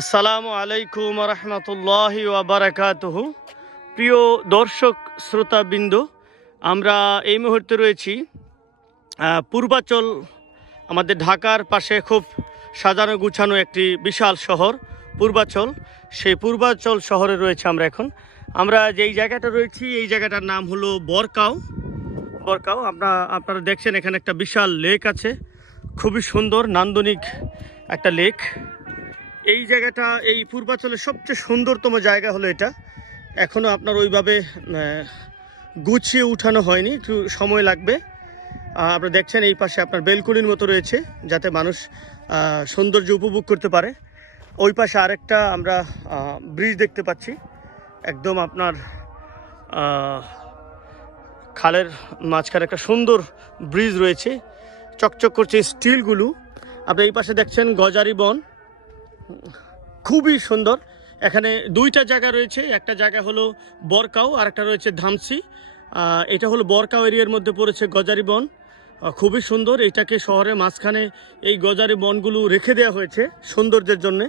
আসসালামু আলাইকুম রহমতুল্লাহি ওয়াবারাকাতুহু। প্রিয় দর্শক শ্রোতাবৃন্দ, আমরা এই মুহূর্তে রয়েছি পূর্বাচল, আমাদের ঢাকার পাশে খুব সাজানো গুছানো একটি বিশাল শহর পূর্বাচল। সেই পূর্বাচল শহরে রয়েছে আমরা যেই জায়গাটা রয়েছি, এই জায়গাটার নাম হলো বরকাও। আপনারা দেখছেন এখানে একটা বিশাল লেক আছে, খুবই সুন্দর নান্দনিক একটা লেক। এই জায়গাটা এই পূর্বাচলের সবচেয়ে সুন্দরতম জায়গা হলো এটা। এখনও আপনার ওইভাবে গুছিয়ে উঠানো হয়নি, একটু সময় লাগবে। আপনারা দেখছেন এই পাশে আপনার বেলকুনির মতো রয়েছে, যাতে মানুষ সৌন্দর্য উপভোগ করতে পারে। ওই পাশে আরেকটা আমরা ব্রিজ দেখতে পাচ্ছি, একদম আপনার খালের মাঝখানে একটা সুন্দর ব্রিজ রয়েছে, চকচক করছে স্টিলগুলো। আপনি এই পাশে দেখছেন গজারি বন, খুবই সুন্দর। এখানে দুইটা জায়গা রয়েছে, একটা জায়গা হলো বরকাও আর একটা রয়েছে ধামসি। এটা হলো বরকাও এরিয়ার মধ্যে পড়েছে গজারি বন, খুবই সুন্দর। এটাকে শহরের মাঝখানে এই গজারি বনগুলো রেখে দেওয়া হয়েছে সৌন্দর্যের জন্যে।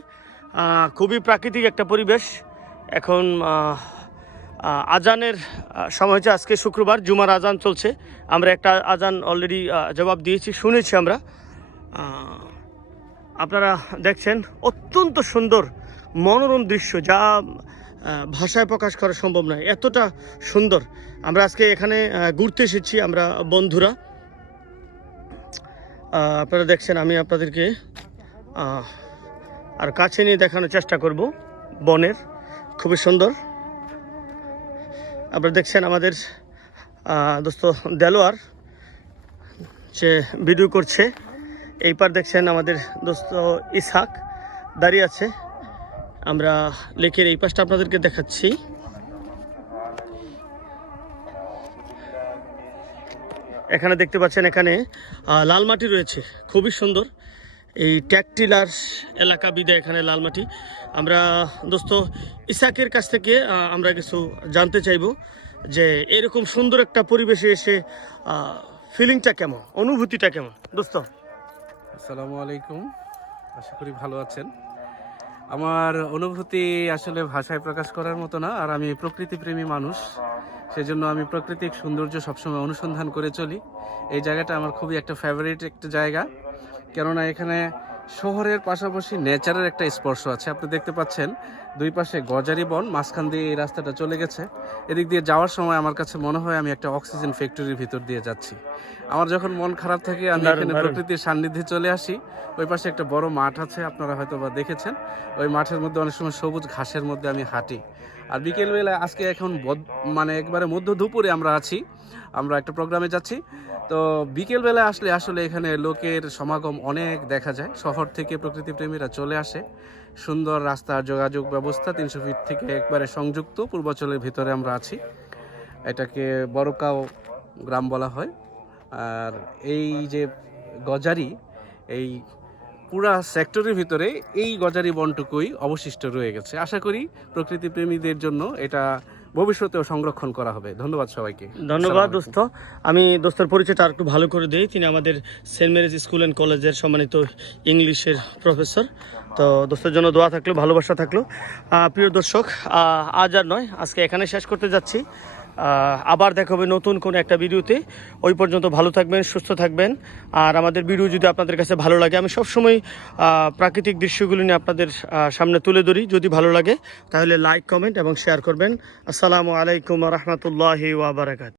খুবই প্রাকৃতিক একটা পরিবেশ। এখন আজানের সময় হচ্ছে, আজকে শুক্রবার, জুমার আজান চলছে। আমরা একটা আজান অলরেডি জবাব দিয়েছি, শুনেছি আমরা। আপনারা দেখছেন অত্যন্ত সুন্দর মনোরম দৃশ্য, যা ভাষায় প্রকাশ করা সম্ভব নয়, এতটা সুন্দর। আমরা আজকে এখানে ঘুরতে এসেছি, আমরা বন্ধুরা। আপনারা দেখছেন, আমি আপনাদেরকে আর কাছে নিয়ে দেখানোর চেষ্টা করব। বনের খুবই সুন্দর। আপনারা দেখছেন আমাদের দোস্ত দেলোয়ার সে ভিডিও করছে। এই পার দেখছেন আমাদের দোস্ত ইসহাক দাঁড়িয়ে আছে। আমরা লেকের এই পাশটা আপনাদেরকে দেখাচ্ছি। এখানে দেখতে পাচ্ছেন, এখানে লাল মাটি রয়েছে, খুবই সুন্দর। এই ট্যাকটিলার এলাকা বিদায় এখানে লাল মাটি। আমরা দোস্ত ইসহাকের কাছ থেকে আমরা কিছু জানতে চাইব যে এরকম সুন্দর একটা পরিবেশে এসে ফিলিংটা কেমন, অনুভূতিটা কেমন দোস্ত? আসসালামু আলাইকুম, আশা করি ভালো আছেন। আমার অনুভূতি আসলে ভাষায় প্রকাশ করার মতো না। আর আমি প্রকৃতিপ্রেমী মানুষ, সেজন্য আমি প্রাকৃতিক সৌন্দর্য সবসময় অনুসন্ধান করে চলি। এই জায়গাটা আমার খুবই একটা ফেভারিট একটা জায়গা, কেননা এখানে শহরের পাশাপাশি নেচারের একটা স্পর্শ আছে। আপনি দেখতে পাচ্ছেন দুই পাশে গজারি বন, মাঝখান দিয়ে এই রাস্তাটা চলে গেছে। এদিক দিয়ে যাওয়ার সময় আমার কাছে মনে হয় আমি একটা অক্সিজেন ফ্যাক্টরির ভিতর দিয়ে যাচ্ছি। আমার যখন মন খারাপ থাকে, আমি এখানে প্রকৃতির সান্নিধ্যে চলে আসি। ওই পাশে একটা বড় মাঠ আছে, আপনারা হয়তো বা দেখেছেন। ওই মাঠের মধ্যে অনেক সময় সবুজ ঘাসের মধ্যে আমি হাঁটি। আর বিকেলবেলায়, আজকে এখন একবারে মধ্য দুপুরে আমরা আছি, আমরা একটা প্রোগ্রামে যাচ্ছি। তো বিকেলবেলায় আসলে আসলে এখানে লোকের সমাগম অনেক দেখা যায়। শহর থেকে প্রকৃতিপ্রেমীরা চলে আসে। সুন্দর রাস্তার যোগাযোগ ব্যবস্থা 300 ফিট থেকে একবারে সংযুক্ত। পূর্বাচলের ভিতরে আমরা আছি, এটাকে বরকাও গ্রাম বলা হয়। আর এই যে গজারি, এই পুরা সেক্টরের ভিতরে এই গজারি বনটুকুই অবশিষ্ট রয়ে গেছে। আশা করি প্রকৃতিপ্রেমীদের জন্য এটা ভবিষ্যতেও সংরক্ষণ করা হবে। ধন্যবাদ সবাইকে। ধন্যবাদ দোস্ত। আমি দোস্তের পরিচয়টা আর একটু ভালো করে দিই। তিনি আমাদের সেন্ট মেরিজ স্কুল অ্যান্ড কলেজের সম্মানিত ইংলিশের প্রফেসর। তো দোস্তের জন্য দোয়া থাকলো, ভালোবাসা থাকলো। প্রিয় দর্শক, আজ আর নয়, আজকে এখানে শেষ করতে যাচ্ছি। আবার দেখা হবে নতুন কোনো একটা ভিডিওতে। ওই পর্যন্ত ভালো থাকবেন, সুস্থ থাকবেন। আর আমাদের ভিডিও যদি আপনাদের কাছে ভালো লাগে, আমি সবসময় প্রাকৃতিক দৃশ্যগুলো নিয়ে আপনাদের সামনে তুলে ধরি। যদি ভালো লাগে তাহলে লাইক, কমেন্ট এবং শেয়ার করবেন। আসসালামু আলাইকুম রহমতুল্লাহি ওয়া বারাকাতুহু।